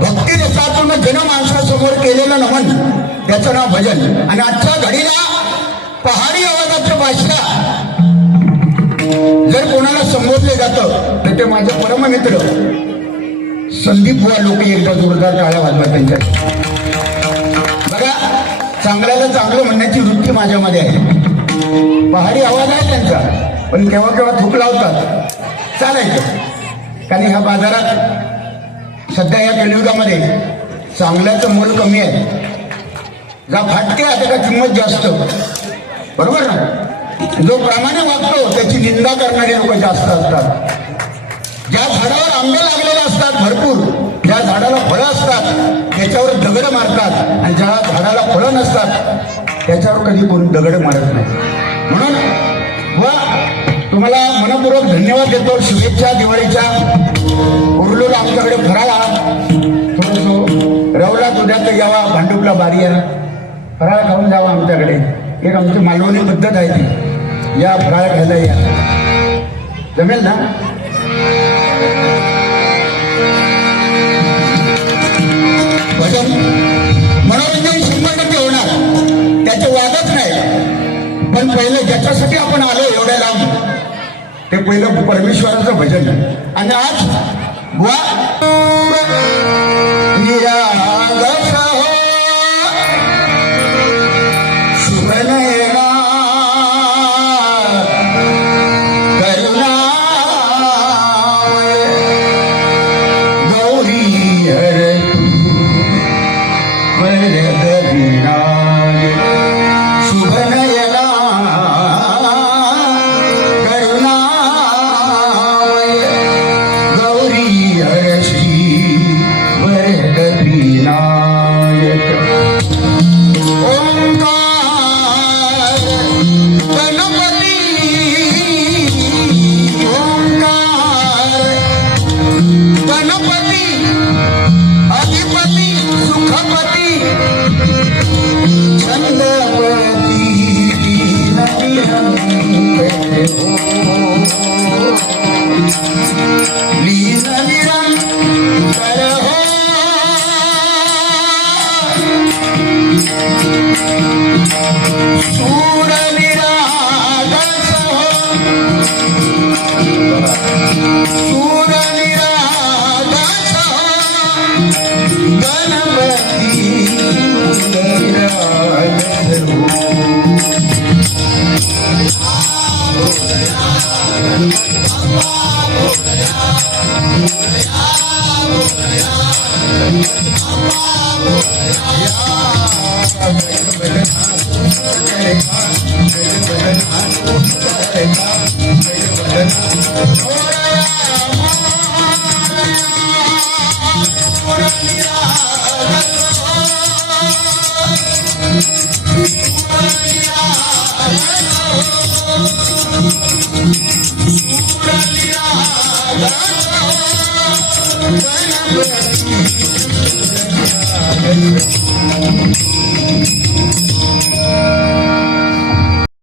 भक्ती रसातून जनमानसासमोर केलेलं नमन त्याचं नाव भजन. आणि आजच्या घडीला पहाडी आवाजाचं बादशाह जर कोणाला संबोधले जातं तर ते माझे परममित्र संदीप बुवा लोके. एकदा जोरदार टाळ्या वाजवा त्यांच्या. बघा, चांगल्याला चांगलं म्हणण्याची वृत्ती माझ्यामध्ये आहे. पहाडी आवाज आहे त्यांचा, पण केव्हा केव्हा थूक लावतात, चालायचं. कारण ह्या बाजारात सध्या या कलियुगामध्ये चांगल्याचं मोल कमी आहे. जा फाटके आहे त्याला किंमत जास्त, बरोबर ना. जो प्रमाणे वागतो त्याची निंदा करणारे लोक जास्त असतात. ज्या झाडावर आंबे लागलेले असतात भरपूर, ज्या झाडाला फळं असतात त्याच्यावर दगड मारतात, आणि ज्या झाडाला फळं नसतात त्याच्यावर कधी कोणी दगड मारत नाही. म्हणून तुम्हाला मनपूर्वक धन्यवाद देतो. शुभेच्छा दिवाळीच्या. उरलेला आमच्याकडे फराळा थोडंसं रवला दुधात यावा, भांडुपला बारी आहे, फराळ खाऊन जावा आमच्याकडे. एक आमची मालवणी पद्धत आहे ती. या फराळ खायला या, जमेल ना. भजन मनोरंजन 100% होणार, त्याचे वादच नाही. पण पहिलं ज्याच्यासाठी आपण आलो एवढ्या लांब ते पहिलं परमेश्वराचं भजन. आणि आज